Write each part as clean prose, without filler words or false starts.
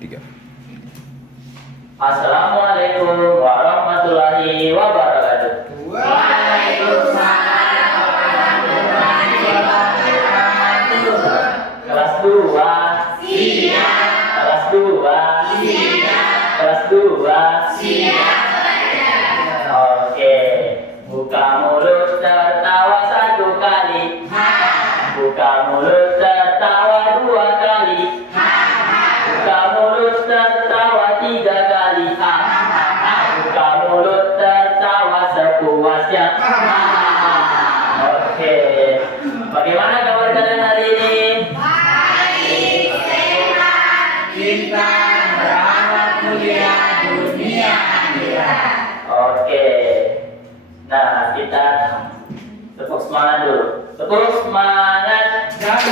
3. Assalamualaikum warahmatullahi wabarakatuh. Waalaikumsalam warahmatullahi wabarakatuh. Kelas 2. Siap. Kelas 2. Siap. Kelas 2. Siap. Oke. Buka mulut tertawa 1 kali. Buka mulut tertawa 2 kali. Buka mulut tertawa 3 kali. Buka mulut tertawa sepuasnya. Oke. Bagaimana kabar kalian hari ini? Baik, sehat, bintang, rahmat mulia dunia akhirat. Oke. Nah, kita tepuk semangat dulu. Tepuk semangat dan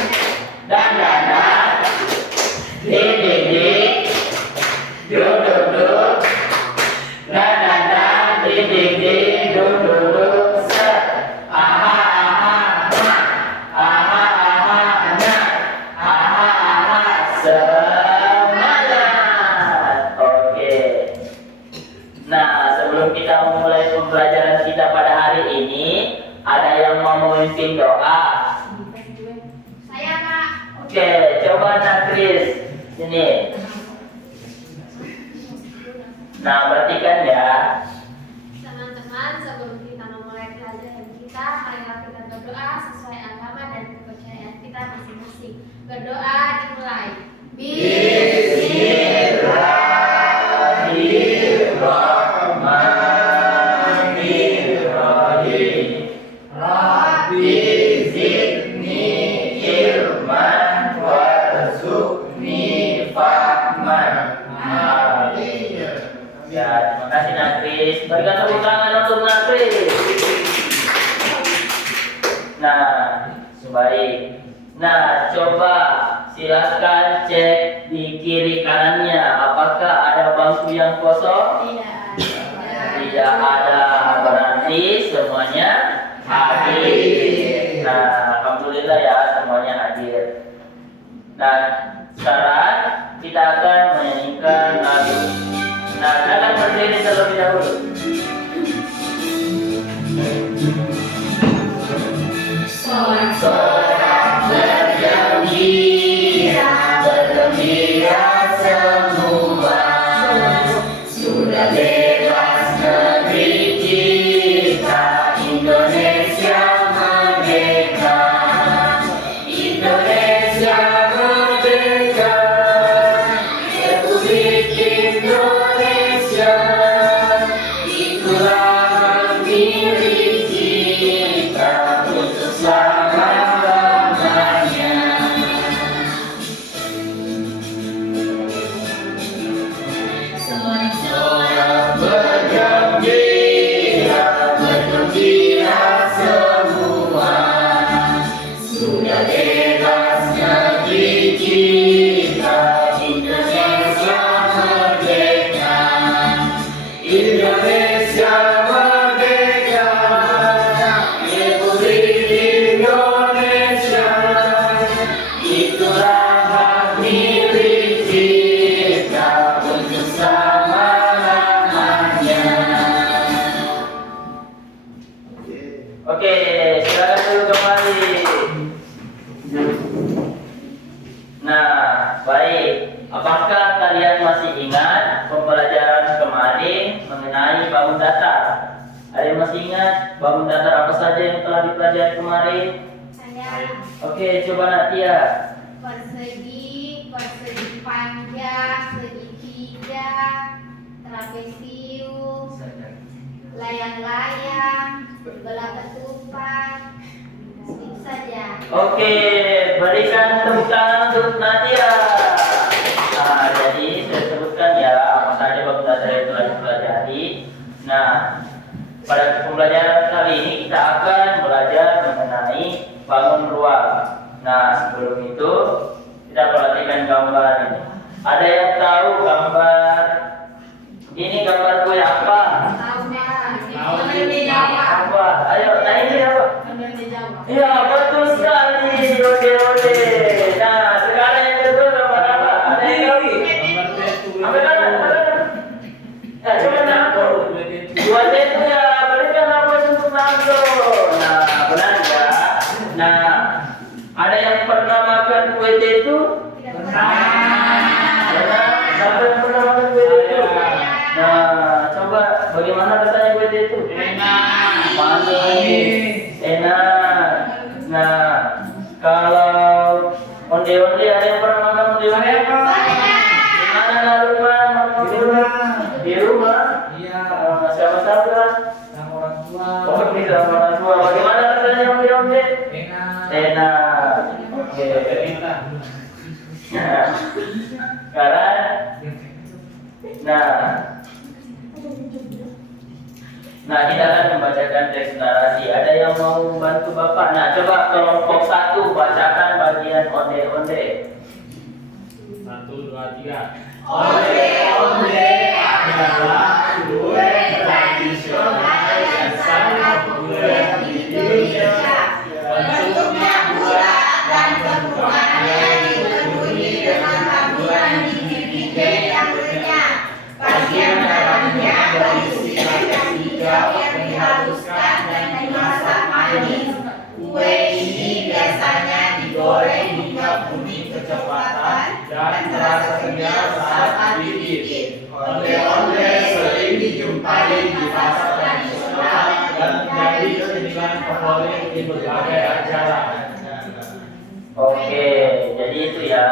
ding ding ding, duk duk duk, dan ding ding ding, duk duk duk, set. Aha aha nah, aha semangat. Oke. Nah, sebelum kita memulai pembelajaran kita pada hari ini, ada yang mau memimpin doa? Saya, Kak. Oke, coba Nakris sini. Nah, perhatikan ya. Teman-teman, sebelum kita memulai pelajaran kita, marilah kita berdoa sesuai agama dan kepercayaan kita masing-masing. Berdoa dimulai. Bismillahirrahmanirrahim. Rabbi zidni ilman warzuqni fahman. Amin. Ya, terima kasih Nakris. Berikan tepuk tangan untuk Nakris. Nah, baik. Nah, coba silakan cek di kiri kanannya. Apakah ada bangku yang kosong? Tidak ada, berarti semuanya hadir. Nah, alhamdulillah ya, semuanya hadir. Nah, sekarang kita akan menyanyikan lagu. Nah, silakan berdiri terlebih dahulu. Sorak-sorak bergembira, bergembira semua. Sudah bebas negeri kita, Indonesia merdeka. Indonesia merdeka, Republik Indonesia. Itulah milik kita untuk selama-lamanya. Sorak-sorak bergembira, bergembira semua. Sudah bebas negeri kita, Indonesia merdeka. Indonesia merdeka, Republik Indonesia. Itulah hak milik kita untuk selama-lamanya. Oke, silakan dulu kembali. Nah, baik. Apakah kalian masih ingat pembelajaran kemarin mengenai bangun datar? Ada yang masih ingat bangun datar apa saja yang telah dipelajari kemarin? Saya Oke, coba Natia. persegi, persegi panjang, segitiga, trapesium, layang-layang, belah ketupat, itu saja. Oke, berikan tepuk tangan untuk Nadia. Nah, jadi saya sebutkan ya apa saja bangun datar yang telah dipelajari. Nah, pada pembelajaran kali ini kita akan belajar mengenai bangun ruang. Nah, sebelum itu kita perhatikan gambar ini. Ada yang tahu gambar ini gambar kue apa? Tahu, Pak. Apa? Ayo, nah ini apa? Indonesia Jawa. Ya, betul sekali. Oke. Nah, sekarang yang kedua gambar apa? Ada yang tahu? Nah, kita akan membacakan teks narasi. Ada yang mau membantu Bapak? Nah, coba kelompok 1 bacakan bagian onde-onde. 1, 2, 3. Onde-onde adalah kue tradisional yang sangat populer di Indonesia. Bentuknya bulat dan permukaannya dipenuhi dengan taburan biji-biji yang renyah. Bagian dalamnya berisi kacang hijau yang dihaluskan dan dimasak manis. Kue ini biasanya digoreng hingga kuning kecoklatan dan terasa kenyal saat digigit. Onde-onde sering dijumpai di pasar tradisional Dan menjadi cemilan favorit di berbagai acara. Oke, jadi itu ya.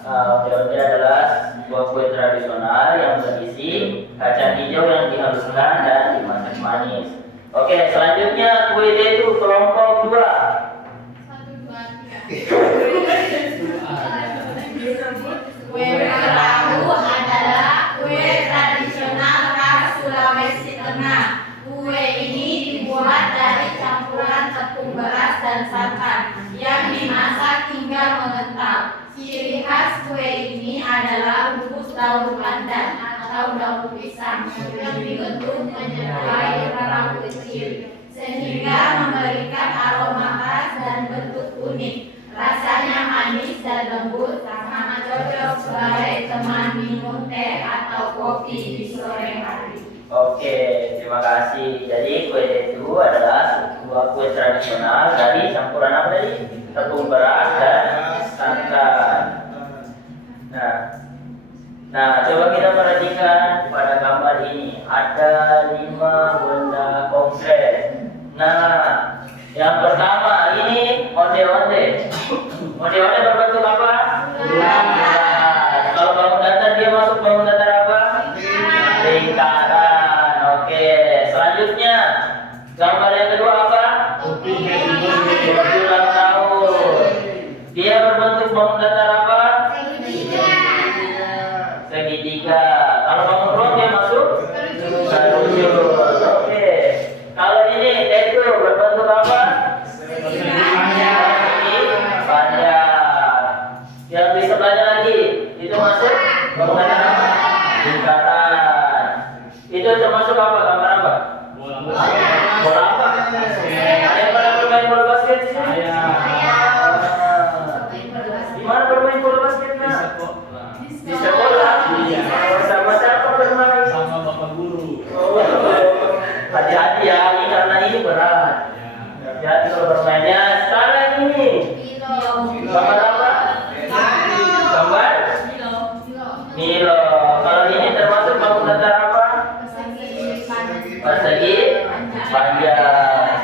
Onde-onde adalah sebuah kue tradisional yang berisi kacang hijau yang dihaluskan dan dimasak manis. Oke, selanjutnya kue itu kelompok 2. 1, 2, 3. Kue tahu adalah kue tradisional khas Sulawesi Tengah. Kue ini dibuat dari campuran tepung beras dan santan yang dimasak hingga mengental. Ciri khas kue ini adalah bungkus daun pandan atau daun pisang yang dibentuk menyerupai rarang kecil sehingga memberikan aroma khas dan bentuk unik. Rasanya manis dan lembut, sangat cocok sebagai teman minum teh atau kopi di sore hari. Oke, terima kasih. Jadi kue itu adalah sebuah kue tradisional dari campuran apa tadi? Tepung beras dan santan. Nah, coba kita perhatikan pada gambar ini ada 5 benda konkret. Nah, yang pertama ini onde-onde. Onde-onde berbentuk apa? Bulat. Kalau bangun datar dia masuk bangun datar apa? Lingkaran. Oke, selanjutnya gambar yang kedua apa? Topi ulang tahun. Dia berbentuk bangun datar apa? Segitiga. Kalau bangun ruang dia masuk? Kerucut. Oke. Kalau ini itu berbentuk apa? Panjang. Yang di sebelahnya lagi itu masuk bangunan apa? Lingkaran. Itu termasuk apa? Gambar apa? Bola apa? Ada yang pernah bermain bola basket di sini? Di mana bermain bola basketnya? Di sekolah. Sama siapa bermain? Sama bapak guru. Hati-hati ya, ini karena ini berat. Hati-hati kalau bermainnya. Sekarang ini gambar apa? Gambar Milo. Kalau ini termasuk bangun datar apa? Persegi panjang.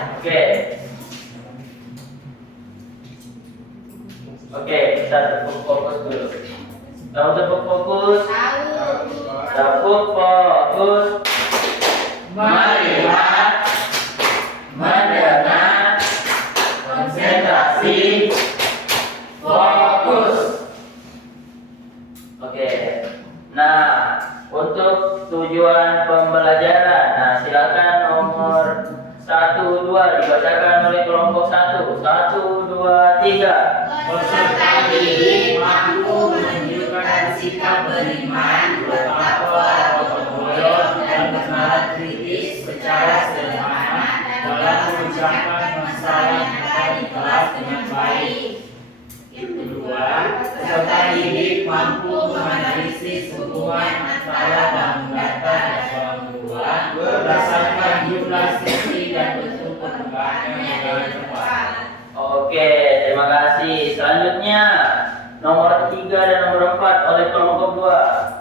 Oke, kita tepuk fokus dulu. Kamu tepuk fokus. Tepuk fokus. Melihat, mendengar, konsentrasi, fokus. Oke. Nah, untuk tujuan pembelajaran, nah silakan nomor 1, 2 dibacakan oleh kelompok 1. 1, 2, 3. Peserta didik mampu menunjukkan sikap beriman, bertakwa, gotong royong, dan bernalar kritis secara sederhana dalam mengucapkan masalah nyata di kelas dengan baik. Yang kedua, peserta didik mampu menganalisis hubungan antara bangun datar dan bangun ruang berdasarkan jumlah sisi dan bentuk permukaannya dengan tepat. Oke, terima kasih. Selanjutnya nomor 3 dan nomor 4 oleh kelompok 2.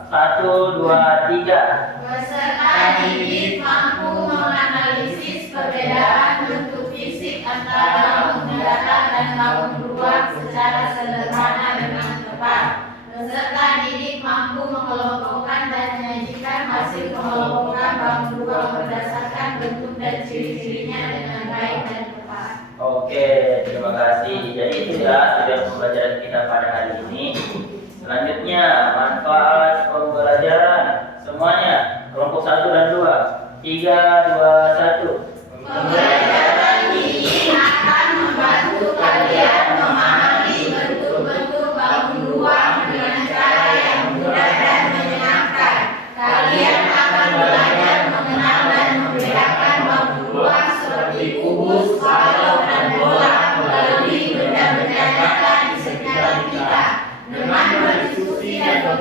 1, 2, 3. Peserta didik mampu menganalisis perbedaan bentuk fisik antara bangun datar dan bangun ruang secara sederhana dengan tepat. Peserta didik mampu mengelompokkan dan menyajikan hasil pengelompokan bangun ruang berdasarkan bentuk dan ciri-cirinya dengan baik dan tepat. Oke, terima kasih. Jadi itu ya tujuan pembelajaran kita pada hari ini. Selanjutnya manfaat pembelajaran. Semua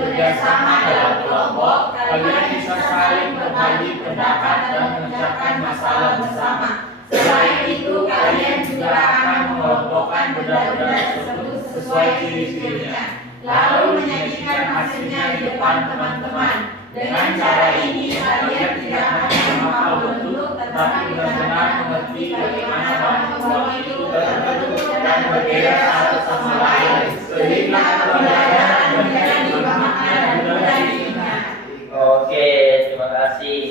bekerja sama dalam kelompok, kalian bisa saling berbagi pendapat dan mengerjakan masalah bersama. Selain itu, kalian juga akan mengelompokkan benda-benda tersebut sesuai ciri-cirinya, lalu menyajikan hasilnya di depan teman-teman. Dengan cara ini, kalian tidak hanya menghafal bentuk, tetapi benar-benar mengerti bagaimana bahan-bahan itu terbentuk dan berbeda satu sama lain, sehingga pembelajaran menjadi bermakna dan mudah diingat. Oke, terima kasih.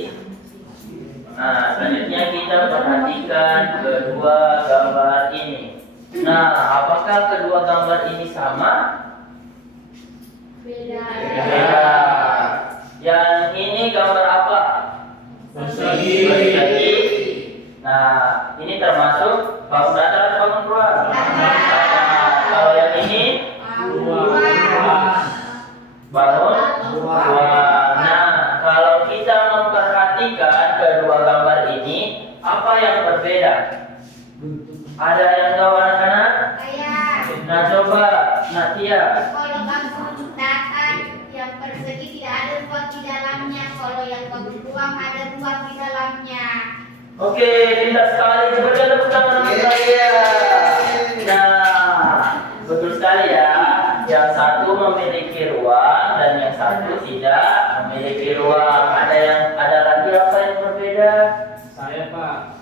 Nah, selanjutnya kita perhatikan kedua gambar ini. Nah, apakah kedua gambar ini sama? Beda. Beda. Yang ini gambar apa? Persegi. Persegi. Nah, ini termasuk bangun datar atau bangun ruang? Datar. Kalau yang ini bangun ruang. Nah, kalau kita memperhatikan kedua gambar ini, apa yang berbeda? Ada yang tahu anak-anak? Kayak Nah, coba Natia. kalau bangun datar yang persegi tidak ada ruang di dalamnya, kalau yang bangun ruang ada ruang di dalamnya. Oke, pintar sekali. Berikan tepuk tangan untuk saya. Nah, betul sekali ya. Yang satu memiliki ruang dan yang satu tidak memiliki ruang. Ada lagi apa yang berbeda? Saya Pak,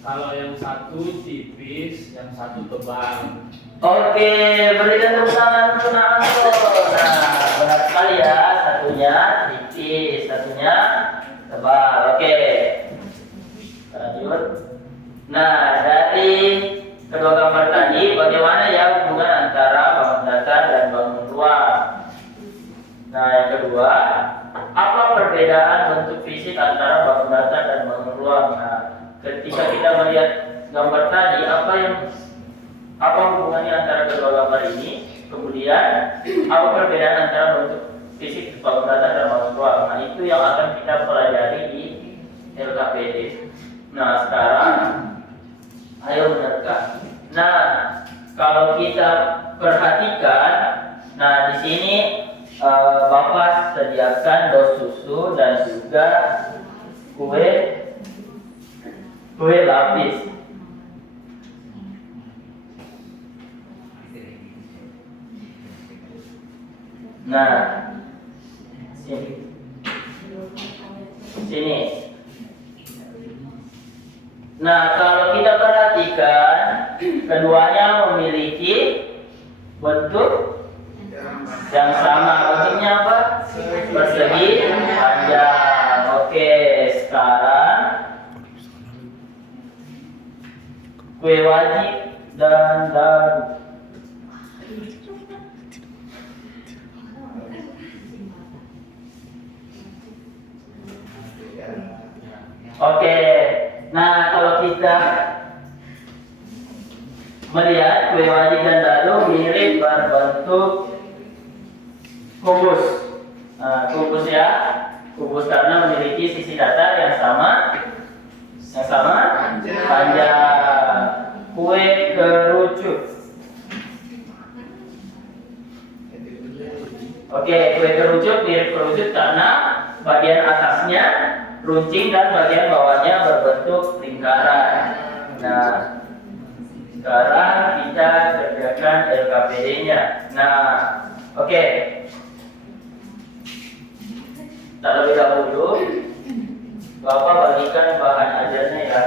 kalau yang satu tipis, yang satu tebal. Oke, berikan tepuk tangan untuk Anto. Nah, benar sekali ya. Satunya tipis, satunya tebal. Oke. Lanjut. Nah, dari kedua gambar tadi, bagaimana ya hubungan antara bangun datar dan bangun ruang? Nah, yang kedua, apa perbedaan bentuk fisik antara bangun datar dan bangun ruang? Nah, ketika kita melihat gambar tadi, apa hubungannya antara kedua gambar ini? Kemudian, apa perbedaan antara bentuk fisik bangun datar dan bangun ruang? Nah, itu yang akan kita pelajari di LKPD. Nah, sekarang ayo menerka. Nah, kalau kita perhatikan, nah di sini Bapak sediakan dos susu dan juga kue lapis. Nah, sini. Nah, kalau kita perhatikan, keduanya memiliki bentuk yang sama. Bentuknya apa? Persegi panjang. Oke, sekarang kue wajib dan daun. Oke. Nah, kalau kita melihat kue wajib dan dadu mirip berbentuk kubus. Nah, kubus ya, kubus karena memiliki sisi datar yang sama panjang. Kue kerucut. Oke, kue kerucut mirip kerucut karena bagian atasnya runcing dan bagian bawahnya berbentuk lingkaran. Nah, sekarang kita kerjakan LKPD-nya. Nah, oke. Terlebih dahulu, Bapak bagikan bahan ajarnya ya.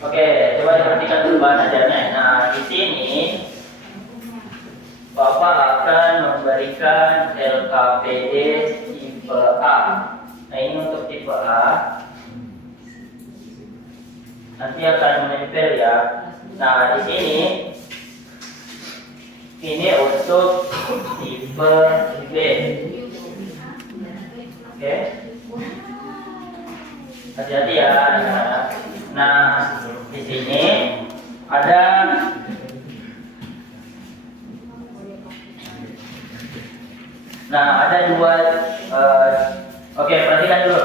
Oke, coba diperhatikan dulu bahan ajarnya. Nah, di sini Bapak akan memberikan LKPD tipe A. Nah, ini untuk tipe A. nanti akan menempel ya. Nah, di sini ini untuk tipe B. Oke. Hati-hati ya. Nah, di sini ada dua. Oke, perhatikan dulu.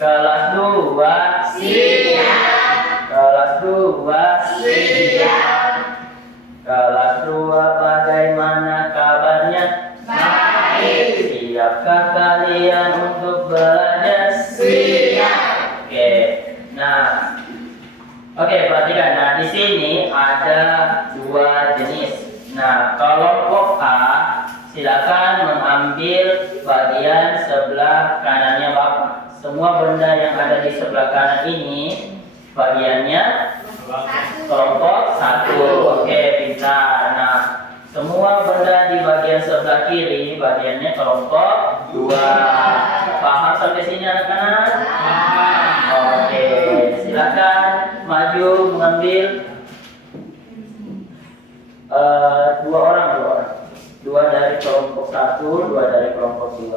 Kelas 2 Siap. Kelas 2 Siap. Kelas 2 bagaimana kabarnya? Baik. Siapkah kalian untuk belajar? Siap. Oke, perhatikan. Nah, di sini ada dua jenis. Nah, kelompok A silakan mengambil bagian sebelah kanannya Bapak. Semua benda yang ada di sebelah kanan ini bagiannya kelompok 1. Oke, pintar. Nah, semua benda di bagian sebelah kiri bagiannya kelompok 2. Paham sampai sini anak-anak? Oke, silakan maju mengambil dua orang. Dua dari kelompok 1, dua dari kelompok 2.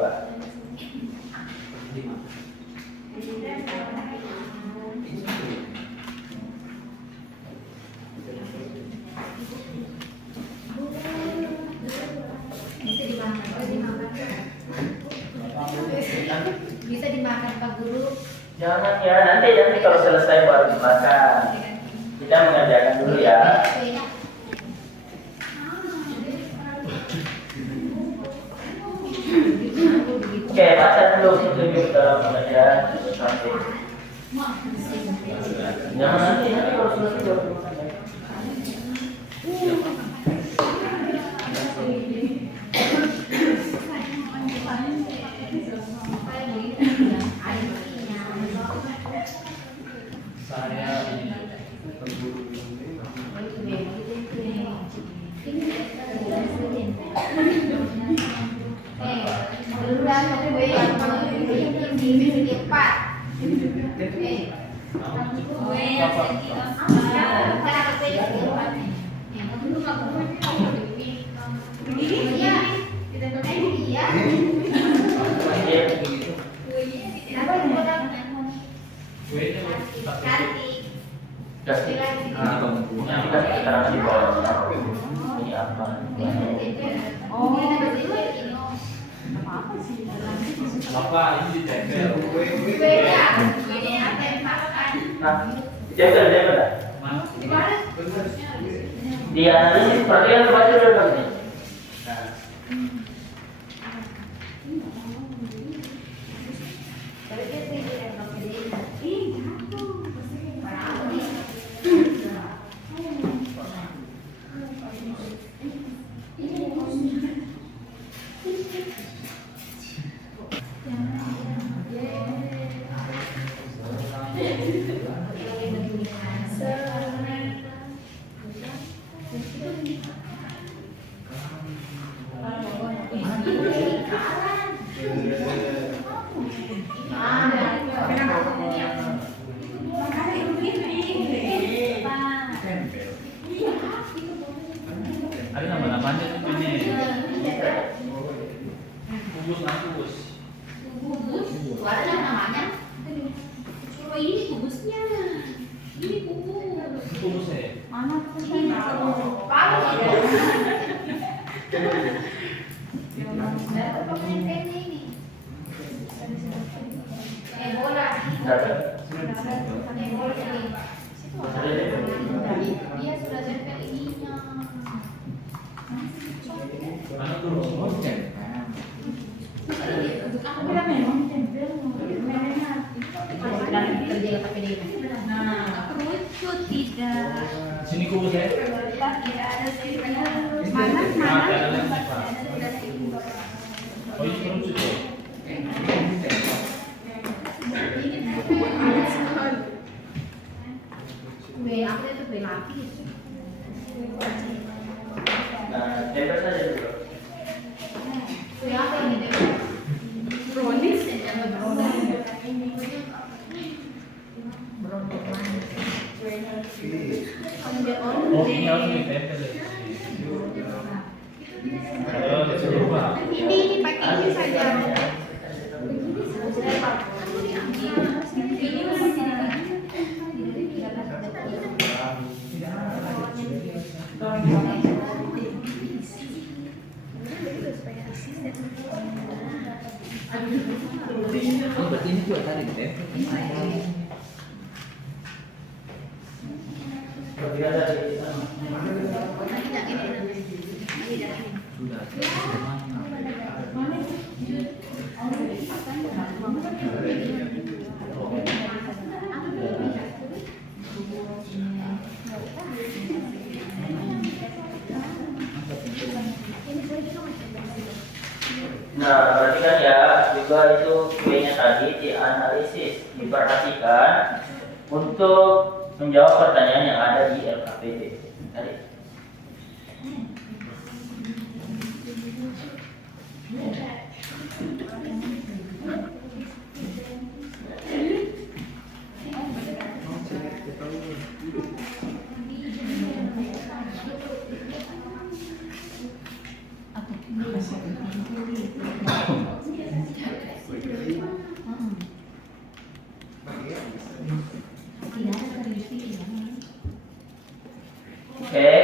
Bisa dimakan Pak Guru. Jangan ya, nanti kalau selesai baru dimakan. Kita mengerjakan dulu ya. Oke, baca dulu petunjuk dalam pengajian sampai. Jangan nanti kalau selesai baru dimakan. Sekarang di bawahnya ini apa? Bapak ini ditempel. Nah, ditempel. Dianalisis, perhatikan baca dulu nanti. Ada nama-namanya tuh ini. Kubus. Ada namanya. Oh, ini kubusnya. Ini kubus. Kubus ya. Mana kubusnya? Palu ya. Bola. Iya sudah tempel ininya. Mana tuh? Aku bilang memang tempel. Nah, kerucut tidak. Sini kubus ya. Mana? Oh ini kerucut ya. Aku itu berlapis. Nah, tempel saja dulu. Apa ini? Brownies ya, brownies. Oh, ini harus ditempel ya. Coba. Ini pakai ini saja. Oh, berarti ini juga tadi kan? Sudah. Nah, perhatikan ya, juga itu Q-nya tadi dianalisis, diperhatikan untuk menjawab pertanyaan yang ada di LKPD tadi. Oke,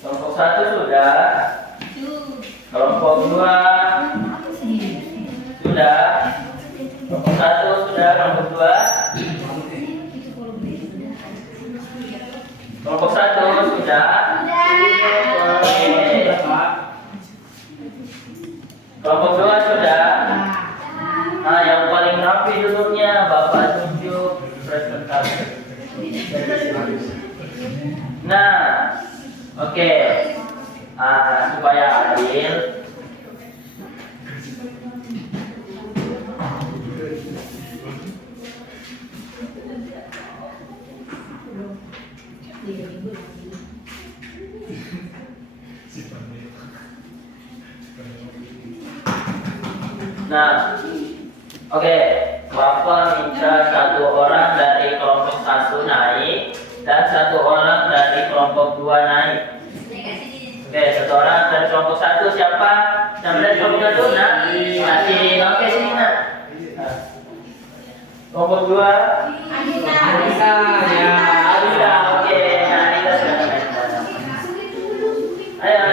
kelompok 1 sudah. Kelompok 2 sudah. Kelompok 1 sudah, kelompok 2. Kelompok 1 sudah. Oke. Kelompok 2 sudah. Nah, yang paling rapi duduknya Bapak tunjuk presentasi. Nah, oke. Supaya adil, nah, oke. Bapak minta 1 orang dari kelompok 1 naik dan 1 orang dari kelompok 2 naik. Oke, 1 orang dari kelompok 1 siapa? Sampai kelompok 1 nak? Masih. Oke, sini nak. Kelompok 2 Anissa. Ya. Alisa. Oke, nah Alisa sudah naik. Ayo.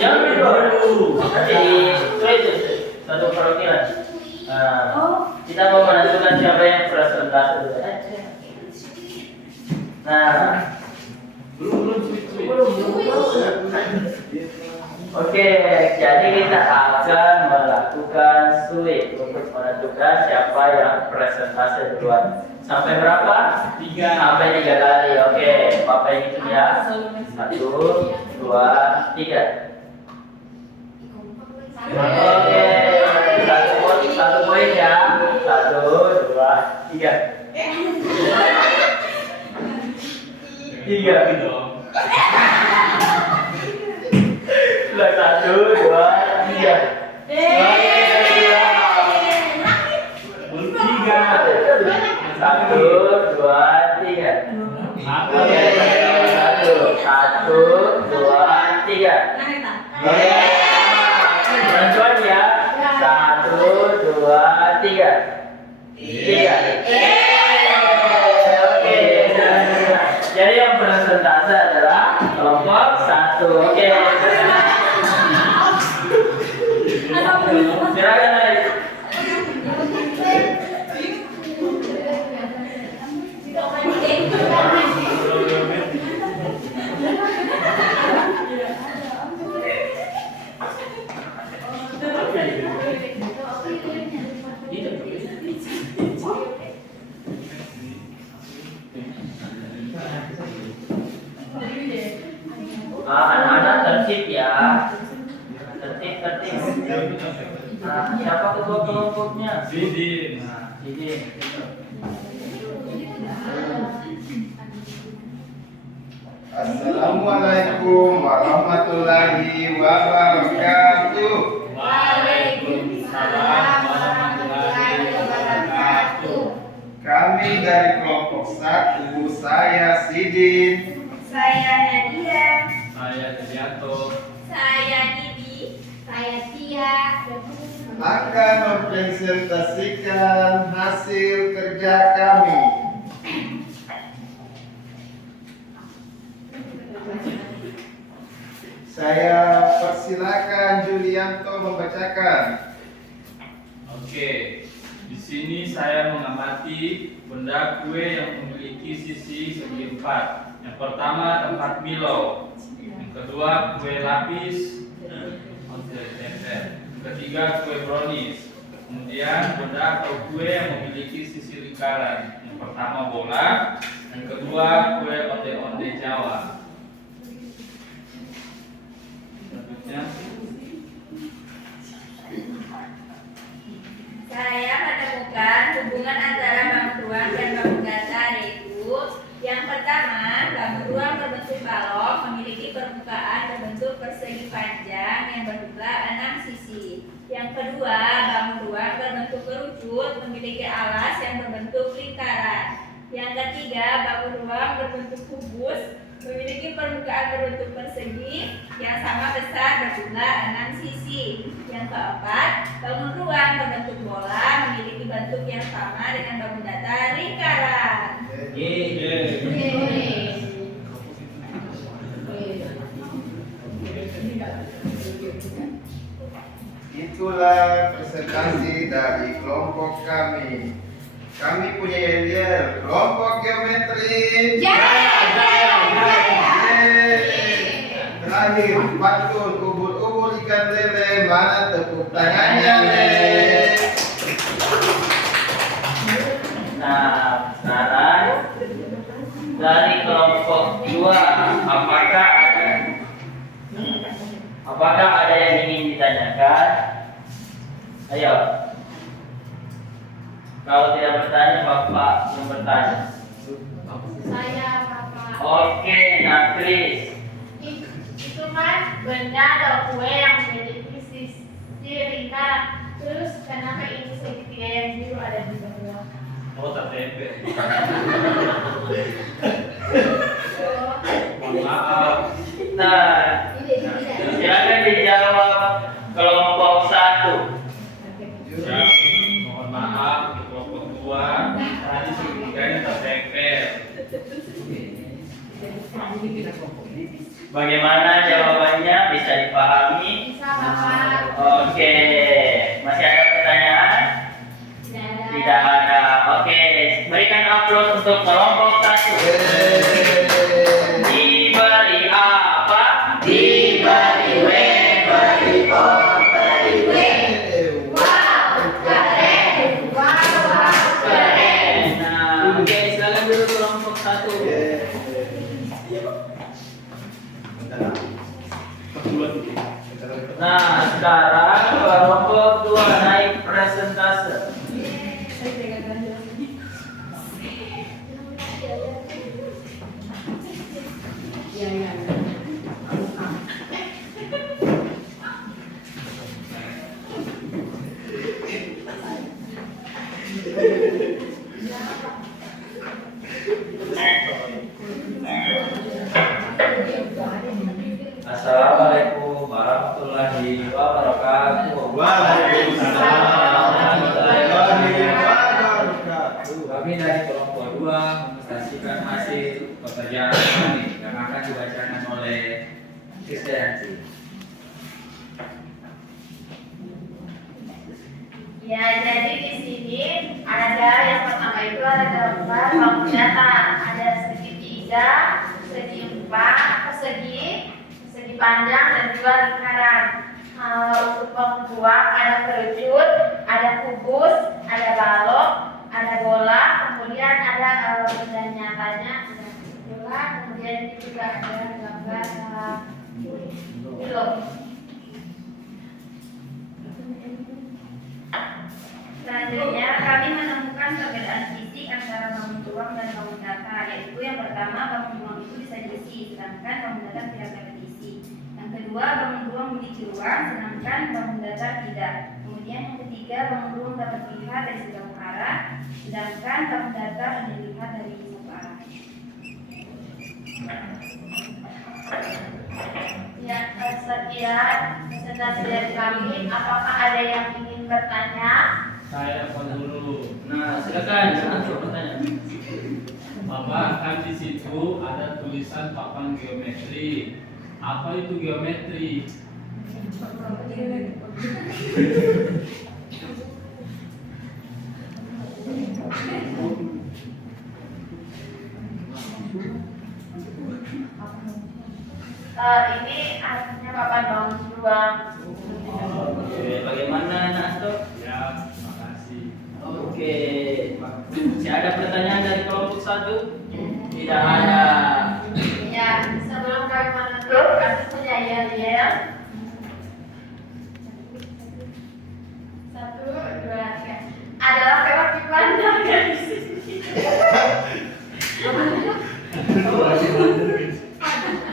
Jangan dulu. Nanti itu satu perwakilan. Kita mau menentukan siapa yang presentasi dulu. Nah, oke, jadi kita akan melakukan switch untuk menentukan siapa yang presentasi duluan. Sampai berapa? 3. Sampai 3 kali. Oke, Bapak yang hitung ya. 1, 2, 3. Oke, satu poin ya. 1, 2, 3. 3 dong. Sudah 1, 2, 3. Belum 3. 1, 2, 3. Oke, 1, 2, 3. Oke, bantuan ya. 1, 2, 3. 3. Oke, jadi yang presentasi adalah kelompok 1. Oke. Silakan naik. Anak-anak tertib ya. Tertib. Siapa ketua kelompoknya? Sidin. Sidin. Assalamualaikum warahmatullahi wabarakatuh. Waalaikumsalam warahmatullahi wabarakatuh. Kami dari kelompok 1 1 saya Sidin. Saya Nadia. Saya Trianto. Saya Didi. Saya Tia. Akan mempresentasikan hasil kerja kami. Saya persilakan Julianto membacakan. Oke, di sini saya mengamati benda kue yang memiliki sisi segi empat. Yang pertama tempat Milo, yang kedua kue lapis, yang ketiga kue brownies. Kemudian benda atau kue yang memiliki sisi lingkaran. Yang pertama bola, yang kedua kue onde-onde Jawa. Selanjutnya. Saya menemukan hubungan antara bangun ruang dan bangun datar, yaitu yang pertama, bangun ruang berbentuk balok memiliki permukaan berbentuk persegi panjang yang berjumlah 6 sisi. Yang kedua, bangun ruang berbentuk kerucut memiliki alas yang berbentuk lingkaran. Yang ketiga, bangun ruang berbentuk kubus memiliki permukaan berbentuk persegi yang sama besar berjumlah 6 sisi. Yang keempat, bangun ruang berbentuk bola memiliki bentuk yang sama dengan bangun datar lingkaran. Itulah presentasi dari kelompok kami. Kami punya yel-yel kelompok geometri. Terakhir, pantun ubur-ubur ikan lele, mana tepuk tangannya le? Nah, sekarang dari kelompok 2, apakah ada yang ingin ditanyakan? Ayo. Kalau tidak bertanya, Bapak yang bertanya. Saya Bapak. Oke, nah Kris. Itu kan benda atau kue yang memiliki sisi lingkaran. Terus kenapa ini segitiga yang biru ada di bawah? Oh, tertempe. Oh, Mohon maaf. Nah, silakan dijawab kelompok 1. Ya, mohon maaf untuk kelompok 2. Tadi segitiganya tertempel. Bagaimana jawabannya? Bisa dipahami? bisa Bapak. Oke, masih ada pertanyaan? Tidak ada. Oke, berikan aplaus untuk kelompok 1. Diberi apa? Diberi W, beri O, beri W. Keren. Nah, oke, silakan dulu kelompok 1. Nah, sekarang kelompok 2 naik presentase. Assalamualaikum warahmatullahi wabarakatuh. Waalaikumsalam warahmatullahi wabarakatuh. Kami dari kelompok 2 mempresentasikan hasil pekerjaan kami yang akan dibacakan oleh Krisdayanti. Ya, jadi di sini ada yang pertama itu ada gambar bangun datar, ada segitiga, segi empat, persegi panjang dan juga lingkaran. Untuk bangun ruang ada kerucut, ada kubus, ada balok, ada bola, kemudian ada benda nyatanya, ada bola, kemudian ini juga ada gambar Milo. Selanjutnya, kami menemukan perbedaan fisik antara bangun ruang dan bangun datar, yaitu yang pertama, bangun ruang itu bisa diisi, sedangkan bangun datar tidak dapat diisi. Yang kedua, bangun ruang memiliki ruang, sedangkan bangun datar tidak. Kemudian yang ketiga, bangun ruang dapat dilihat dari segala arah, sedangkan bangun datar hanya dilihat dari satu arah. Ya, sekian presentasi dari kami. Apakah ada yang ingin bertanya? Saya apa dulu? Nah, silakan langsung bertanya. Bapak, kan di situ ada tulisan papan geometri. Apa itu geometri? Ini artinya papan bangun ruang. Oke, bagaimana Nasto? Ya, terima kasih. Oke, masih ada pertanyaan dari kelompok 1? Tidak ada. Ya, sebelum kami menutup, kami punya yel-yel. 1, 2, 3. Adalah lewat di mana di sini?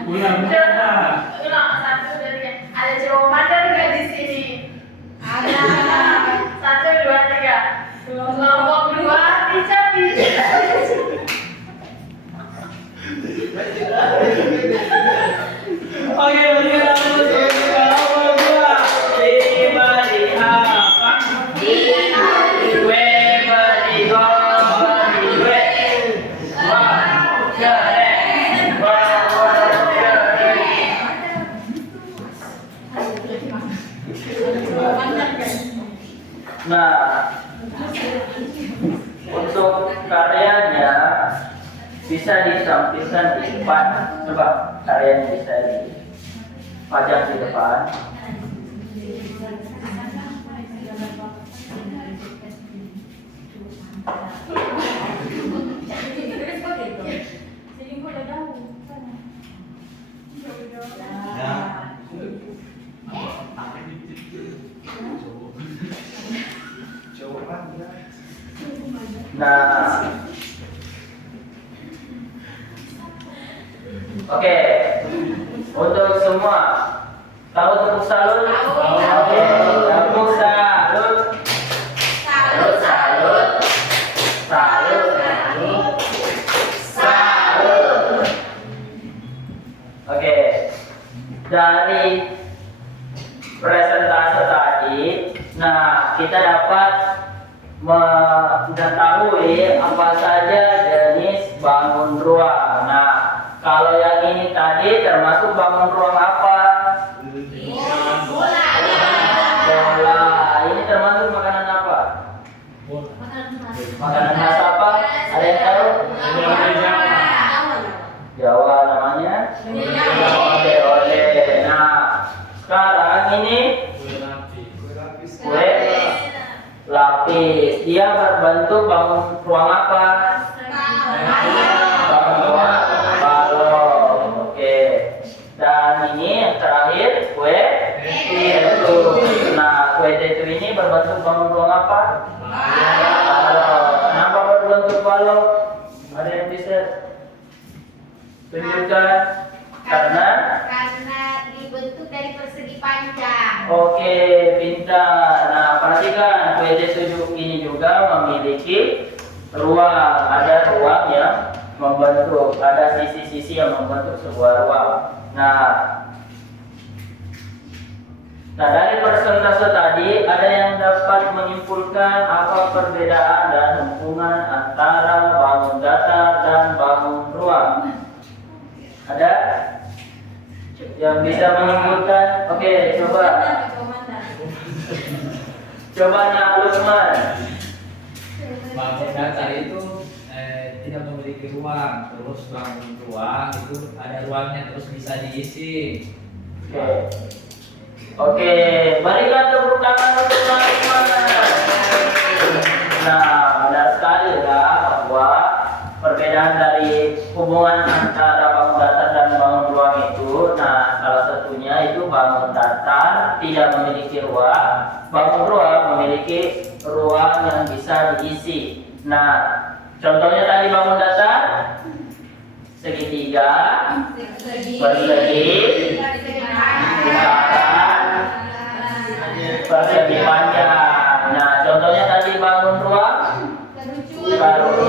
Ulang. Ulang 1, 2, 3. Ada cowok mandor nggak di sini? Ada. 1, 2, 3. Kelompok 2 dicapi. Oke, berikan aku kelompok 2. Lima apa? Gue berigo beriwe. Wah, keren. Wah, keren. Nah, untuk karyanya bisa ditampilkan di depan. Coba karyanya bisa dipajang di depan. Nah, oke, untuk semua tahu tepuk salut? Oke, tepuk salut. Salut, salut, salut, salut. Oke, dari presentase tadi, nah kita dapat mengetahui apa saja jenis bangun ruang. Nah, kalau yang ini tadi termasuk bangun ruang apa? Bola. Ini termasuk makanan apa? Makanan khas apa? Ada yang tahu? Jawa namanya? Oleh. Nah, sekarang ini kue lapis. Dia berbentuk bangun ruang apa? Bangun ruang balon. Oke. Dan ini yang terakhir kue tetu. Nah, kue tetu ini berbentuk bangun ruang apa? Balon. Kenapa berbentuk balon? Ada yang bisa tunjukkan? Karena dibentuk dari persegi panjang. oke, pintar. Nah, perhatikan kue tetu ini juga memiliki ruang. Ada ruang yang membentuk, ada sisi-sisi yang membentuk sebuah ruang. Nah, dari persentase tadi ada yang dapat menyimpulkan apa perbedaan dan hubungan antara bangun datar dan bangun ruang? Ada yang bisa menyimpulkan? Oke, coba Nak Lukman. Bangun datar itu tidak memiliki ruang, terus bangun ruang itu ada ruangnya terus bisa diisi. Oke, berikan tepuk tangan untuk Nak Lukman. Nah, benar sekali ya bahwa perbedaan dari hubungan antara bangun datar dan bangun ruang itu, nah salah satunya itu bangun datar tidak memiliki ruang, bangun ruang memiliki ruang yang bisa diisi. Nah, contohnya tadi bangun datar segitiga, persegi, lingkaran, persegi panjang. Nah, contohnya tadi bangun ruang karujut, balok,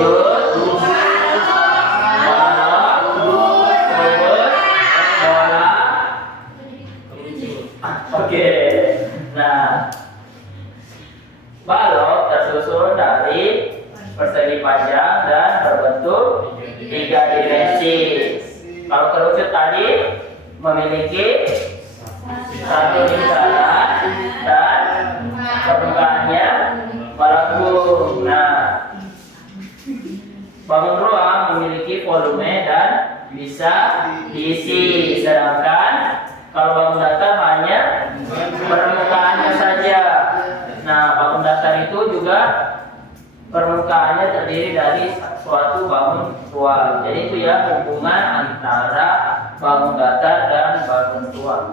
basis. Kalau kerucut tadi memiliki satu lingkaran dan permukaannya melengkung. Nah, bangun ruang memiliki volume dan bisa diisi, sedangkan kalau bangun datar hanya permukaannya saja. Nah, bangun datar itu juga permukaannya terdiri dari suatu bangun ruang. Jadi itu ya hubungan antara bangun datar dan bangun ruang.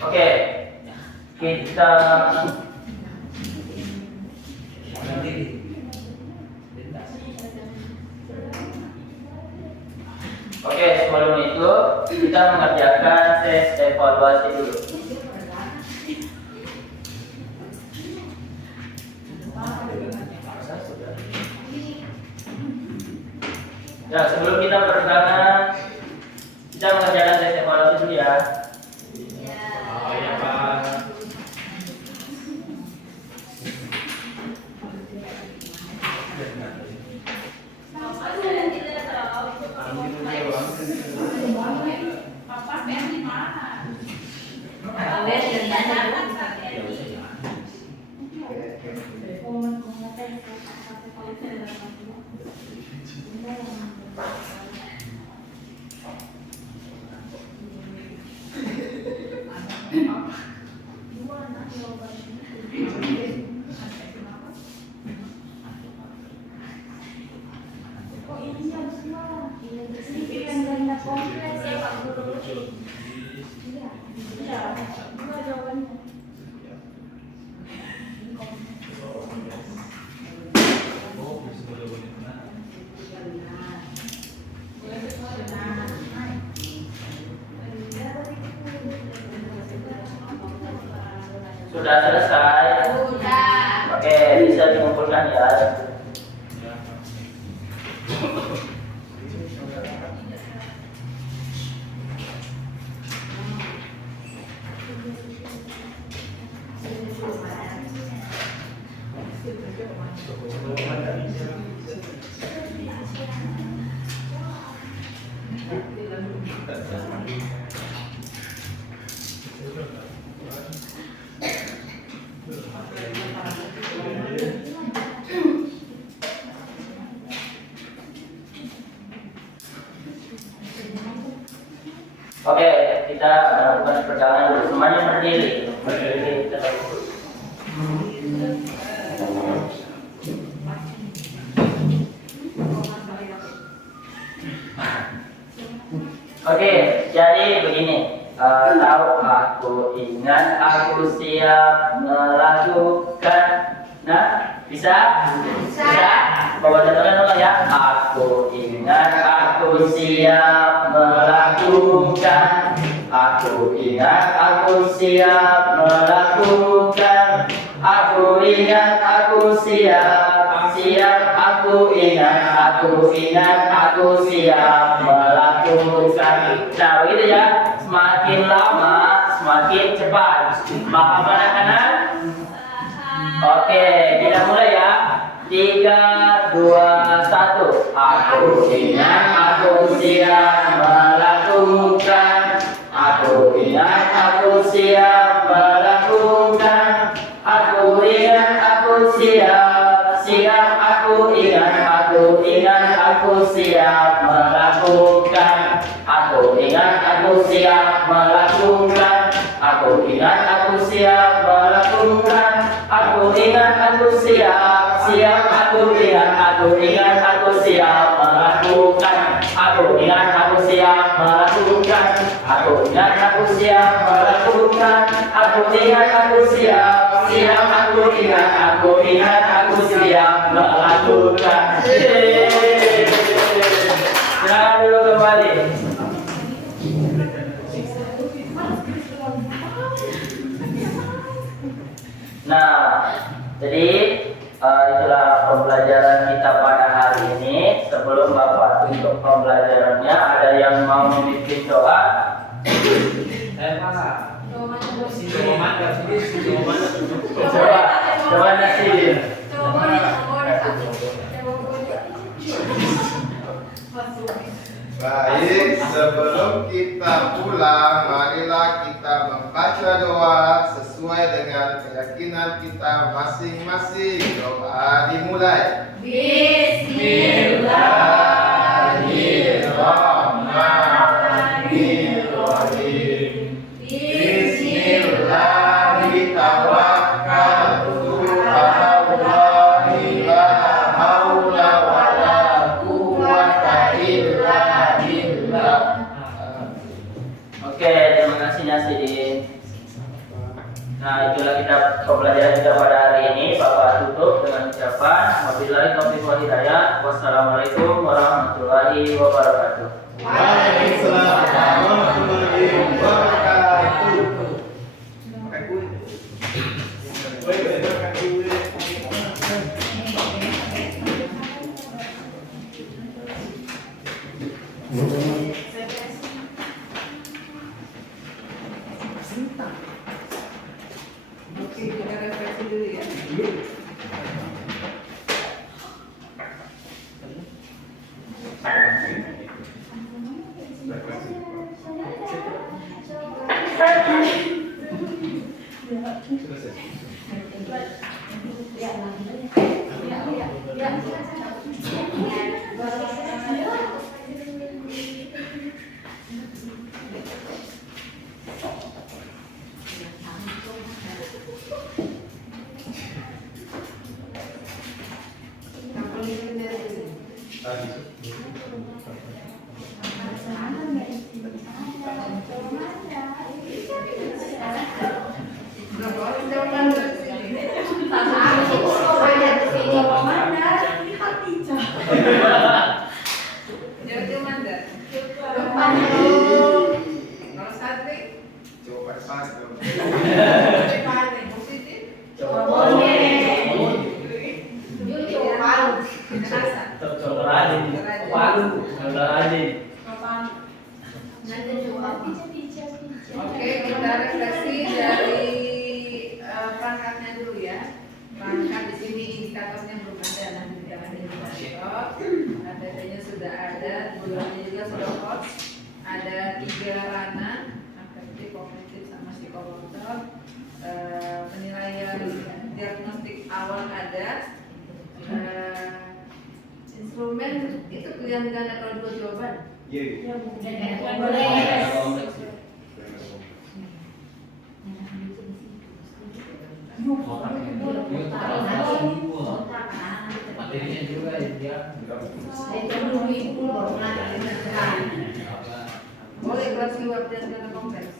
Oke, kita Oke, sebelum itu kita mengerjakan tes evaluasi dulu. Ya, sebelum kita peregangan, kita mengerjakan tes evaluasi dulu ya. Oh iya Pak. Sudah selesai? Sudah. Oke, bisa dikumpulkan ya. Oke, kita melakukan perjalanan dulu. Semuanya berdiri. Berdiri terlebih dahulu. Oke, jadi begini. Tahu aku ingat, aku siap melakukan. Nah, bisa? Bisa. Bawa catatan dulu ya. Aku ingat, aku siap melakukan. Aku ingat, aku siap melakukan. Aku ingat, aku siap. Siap, aku ingat, aku ingat, aku siap melakukan. Nah, begitu ya. Semakin lama, semakin cepat. Paham anak-anak? Oke, kita mulai ya. 3, 2, 1. Aku ingat, aku siap melakukan. Aku ingat, aku siap melakukan. Aku ingat, aku siap. Siap, aku ingat, aku ingat, aku siap melakukan. Aku ingat, aku siap melakukan. Aku ingat, aku siap melakukan. Aku ingat, aku siap. Siap, aku ingat, aku ingat, aku siap melakukan. Aku ingat, aku siap melakukan. Aku ingat, aku siap melakukan. Aku ingat, aku siap. Siap, aku ingat, aku ingat, aku siap melakukan. Jangan dulu kembali. Nah, jadi itulah pembelajaran kita pada hari ini. Sebelum Bapak tutup pembelajarannya, ada yang mau membuat doa? Pak. Doa Si doa Coba nasi. Baik, sebelum kita pulang, marilah kita membaca doa sesuai dengan keyakinan kita masing-masing. Doa dimulai. Bismillahirrahmanirrahim. Bismillahirrahmanirrahim. La haula wala quwwata illa billah. Oke, terima kasih Nasidin. Nah, itulah kita pembelajaran kita pada hari ini. Bapak tutup dengan ucapan wabillahi taufiq wal hidayah. Wassalamualaikum warahmatullahi wabarakatuh. Waalaikumsalam warahmatullahi wabarakatuh. Oke, kita refleksi dulu ya. Kalau sate, Coba satu. positif. Oke, kita refleksi dari perangkatnya dulu ya. Perangkat di sini indikatornya belum ada, nanti jangan indikator. ATT-nya sudah ada, bulannya juga sudah hot. Ada 3 ranah, afektif, kognitif, sama psikomotor. Penilaian diagnostik awal ada. Instrumen itu pilihan ganda kalau 2 jawaban. Iya. Materinya juga dia Boleh kelas luar dan ganda kompleks.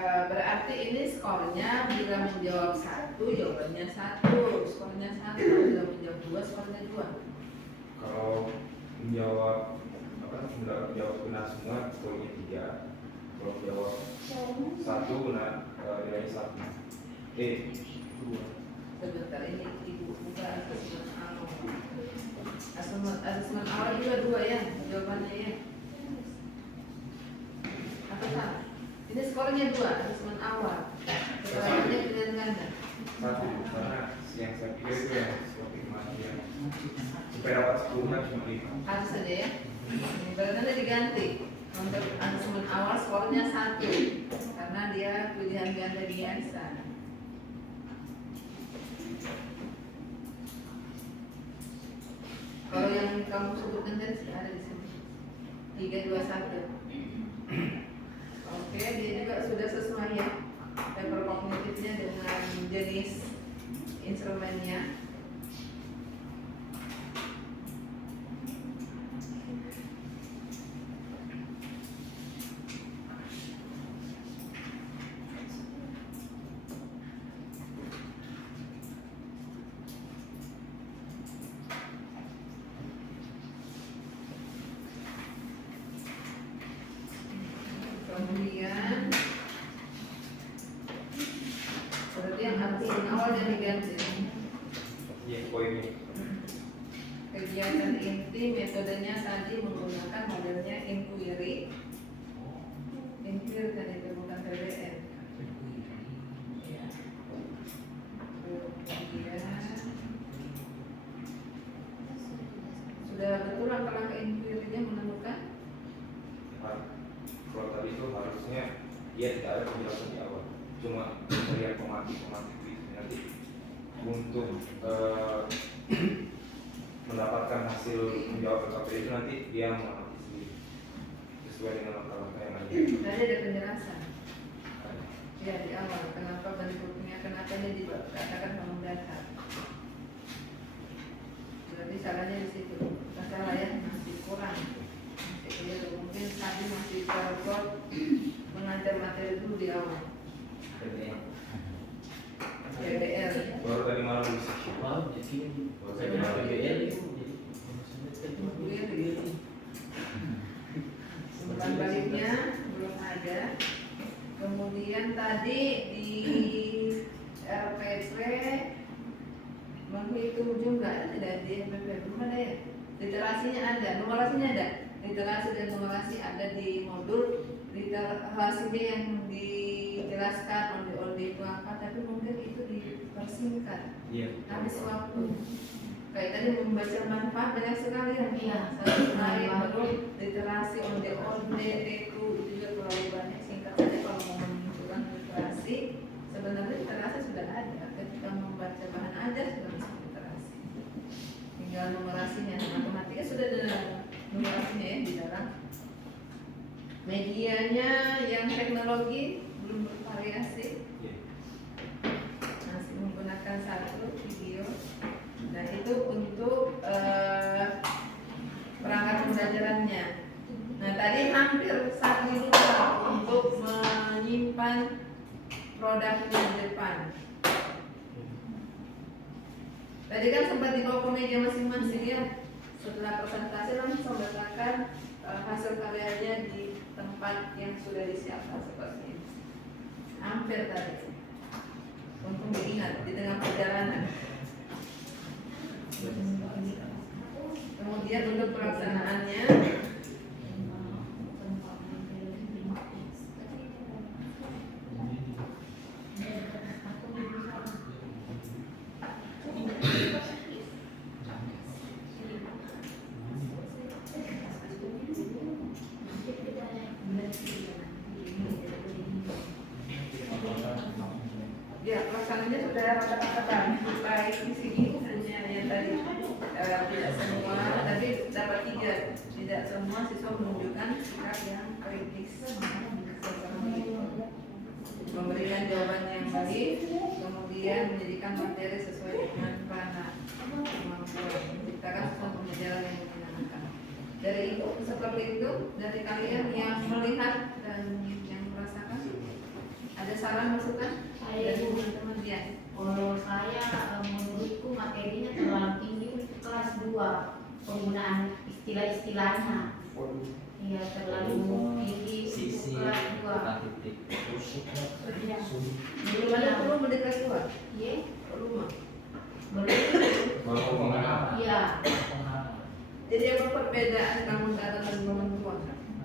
Berarti ini skornya bila menjawab 1 jawabannya 1, skornya 1, bila menjawab 2 skornya 2. Kalau menjawab benar semua skornya 3. Kalau menjawab 1 benar nilainya 1. 2. Sebentar, ini ibu buka asesmen awal. Asesmen awal juga 2 ya jawabannya ya. Apa salah? Ini skornya 2 asesmen awal. Jawabannya pilihan ganda. 1 karena yang saya pikir itu yang seperti kematian. Supaya dapat 10 kan cuma 5. Harus aja ya. Ini berarti diganti. Untuk asesmen awal skornya 1 karena dia pilihan ganda biasa. Kalau yang kamu sebutkan tadi ada di sini 3, 2, 1. Oke, dia juga sudah sesuai ya paper kognitifnya dengan jenis instrumennya. Kemudian berarti yang asesmen awal yang diganti. Iya, poinnya. Kegiatan inti metodenya tadi dia tidak ada penjelasan di awal, cuma melihat pematik itu nanti untuk mendapatkan hasil menjawab KPI itu nanti dia mengamati sendiri sesuai dengan langkah-langkah yang ada. Tadi ada penjelasan. Ya di awal kenapa bentuknya, kenapa dia dikatakan bangun dasar. Berarti salahnya di situ. Masalah ya masih kurang. Masih keliru. Mungkin tadi masih terkot mengajar materi dulu di awal. PBL. Baru tadi malam bisa. Wow, jadi Baru tadi malam. Umpan baliknya belum ada. Kemudian tadi di RPP menghitung jumlah tidak di RPP belum ada ya. Literasinya ada, numerasinya ada. Literasi dan numerasi ada di modul. Literasinya yang dijelaskan oleh itu apa, tapi mungkin itu dipersingkat. Iya. Habis waktu. Kayak tadi membaca manfaat banyak sekali yang satu lain baru literasi onde itu juga terlalu banyak, singkat saja kalau mau menunjukkan literasi. Sebenarnya literasi sudah ada ketika membaca bahan ajar sudah masuk literasi, tinggal numerasinya. Matematika sudah ada numerasinya ya di dalam. Medianya yang teknologi belum bervariasi, masih menggunakan satu video. Nah itu untuk perangkat pembelajarannya. Nah tadi hampir 1 juta untuk menyimpan produknya di depan. Tadi kan sempat dibawa ke meja masing-masing ya. Setelah presentasi langsung letakkan hasil karyanya di tempat yang sudah disiapkan seperti ini. Hampir tadi. Untuk diingat di tengah perjalanan. Kemudian untuk pelaksanaannya ya pelaksananya sudah rata-rata baik di sini hanya yang tadi tidak semua, tapi dapat 3. Tidak semua siswa menunjukkan sikap yang kritis seperti memberikan jawaban yang baik, kemudian menjadikan materi sesuai dengan panah kemampuan, menciptakan suatu pembelajaran yang menyenangkan. Dari itu seperti itu dari kalian yang melihat dan yang merasakan ada saran masukan dari teman-teman dia. Kalau saya menurutku materinya terlalu tinggi untuk kelas 2, penggunaan istilah-istilahnya. Iya terlalu tinggi sisi untuk kelas 2. titik Belum ada perlu mendekat kelas 2. Iya, Perlu mah. belum. Iya, Jadi apa perbedaan bangun dalam dan bangun ruang?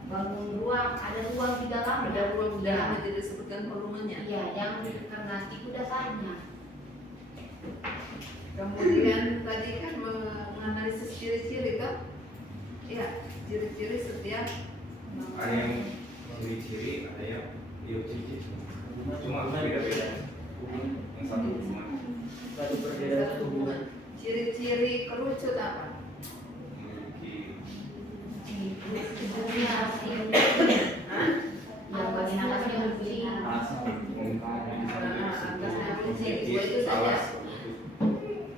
bangun ruang ada ruang di dalam. Ada ruang di dalamnya jadi disebutkan volumenya. Iya, yang karena itu dasarnya. Kemudian tadi kan menganalisis ciri-ciri kan? Iya, ciri-ciri setiap Ada yang ciri-ciri, ada yang ciri-ciri. Cuma beda-beda. Yang satu cuma Baru berbeda satu hubungan. Ciri-ciri kerucut apa? memiliki Ibunya hasilnya. Hah? Yang bagian atasnya bersih. Atasnya kunci itu saja. alas.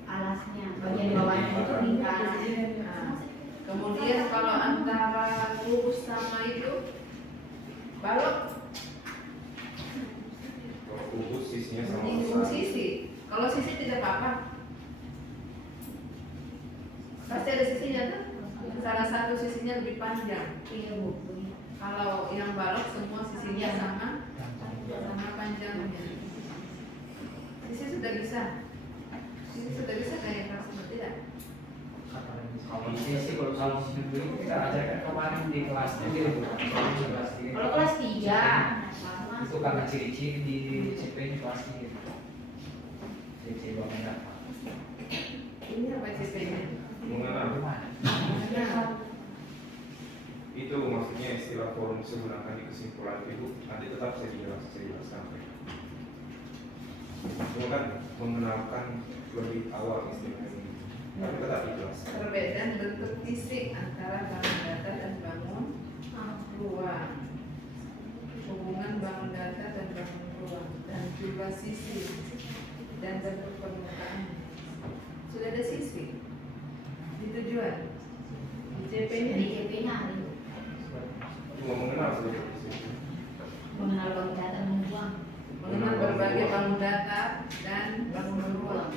Alasnya, bagian bawahnya itu lingkaran. Nah, kemudian kalau antara kubus sama itu balok Kalau kubus sisinya sama menyinggung besar. sisi. Kalau sisi tidak apa-apa. Pasti ada sisinya tuh. Salah satu sisinya lebih panjang. Iya bu. Kalau yang balok semua sisinya sama panjangnya. Sisi sudah bisa. Sisi sudah bisa kayak kelas tidak? Kalau sisi kalau sendiri kita ajarkan kemarin di kelasnya gitu bukan kelas 3. Kalau kelas 3 itu karena ciri-ciri di CP ini kelas 3 ciri-ciri bangunan apa? Ini apa CP-nya? Mengenal Nah, itu maksudnya istilah forum bisa gunakan di kesimpulan itu nanti tetap saya jelaskan. Cuma kan mengenalkan lebih awal istilah ini, tapi tetap dijelaskan. Perbedaan bentuk fisik antara bangun datar dan bangun ruang, hubungan bangun datar dan bangun ruang, dan jumlah sisi dan bentuk permukaan. Sudah ada sisi di tujuan. Di CP-nya Cuma mengenal sebagai istilah. Mengenal bangun datar dan ruang. mengenal berbagai bangun datar dan bangun ruang.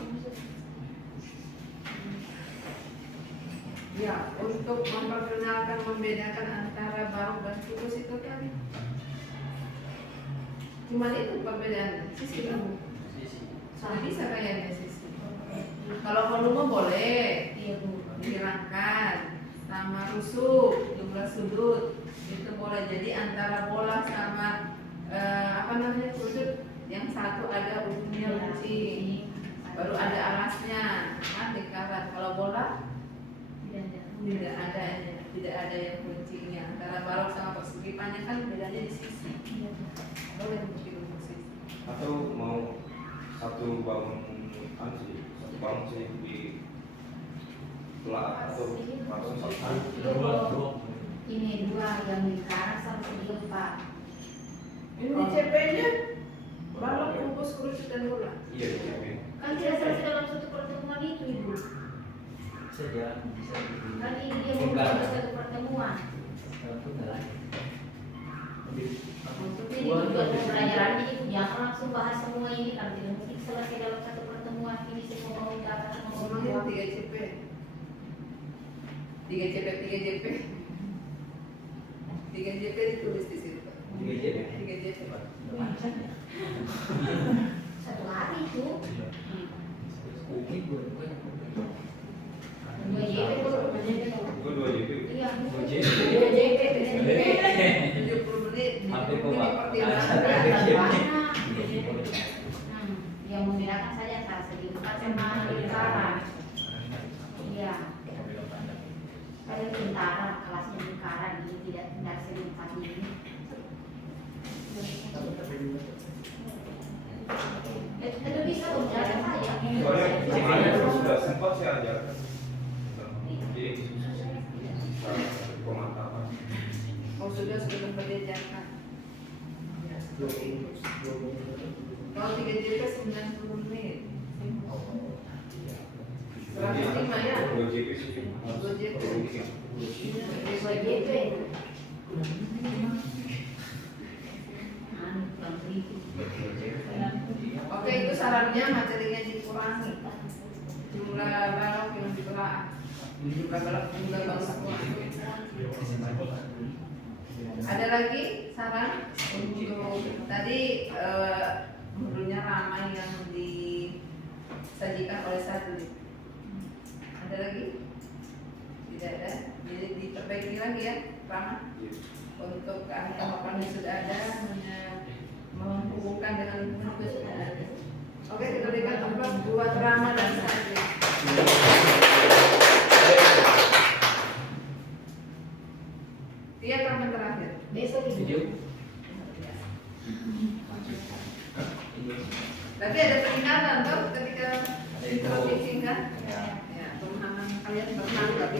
Ya, untuk memperkenalkan membedakan antara barok dan kubus itu kan cuma itu perbedaan sisi bangun. Sudah bisa kayaknya sisi. Kalau volume boleh, Iya Bu. dihilangkan sama rusuk, jumlah sudut itu boleh. Jadi antara bola sama sudut yang satu ada ujungnya runcing, baru ada alasnya, kan lingkaran. Kalau bola tidak ada yang runcingnya. Antara barok sama persegi panjang kan bedanya di sisi. Boleh mungkin sisi. Atau mau satu bangun sih di belah atau langsung satu. Ini dua yang lingkaran sama segi empat. Ini di CP-nya balok, kubus, kerucut dan bola. Iya, iya. Kan tidak selesai dalam satu pertemuan itu Ibu. Bisa Kan ini dia membuat satu pertemuan. Jadi buat pembelajaran ini jangan langsung bahas semua ini kan tidak mungkin selesai dalam satu pertemuan ini semua bangun datar sama bangun Ngomongnya ruang. 3 CP. 3 JP ditulis di situ. 3 JP. 3 JP. Satu hari itu. Dua JP Bu. Itu 2 JP. Iya. 2 JP. 2 JP. 70 menit. Hampir kok, 70 menit Pak. pertimbangan. Yang membedakan saja antara segi empat sama lingkaran. Iya. Kalau lingkaran kelasnya lingkaran ini tidak segi empat ini. Itu bisa menjelaskan saya. Soalnya kemarin sudah sempat saya ajarkan. Jadi pemantapan. Oh sudah sempat diajarkan. Kalau 3 JP 90 menit. 105 ya. 2 JP sih. 2 JP. 2 JP. Oke, itu sarannya materinya dikurangi. Jumlah balok yang dikurangi. Jumlah balok, jumlah balok semua. Ada lagi saran untuk tadi modulnya ramai yang disajikan oleh Sadli. Ada lagi? Tidak ada. Jadi diperbaiki lagi ya, Rama. Untuk keangkapan yang sudah ada, menghubungkan dengan lingkungan yang sudah ada. Oke, kita berikan tempat buat Rama dan Sadli. Dia kapan terakhir? Besok Ibu. Video. Tapi ada peningkatan toh ketika Ada introducing kan? Ya. Ya, pemahaman kalian bertambah.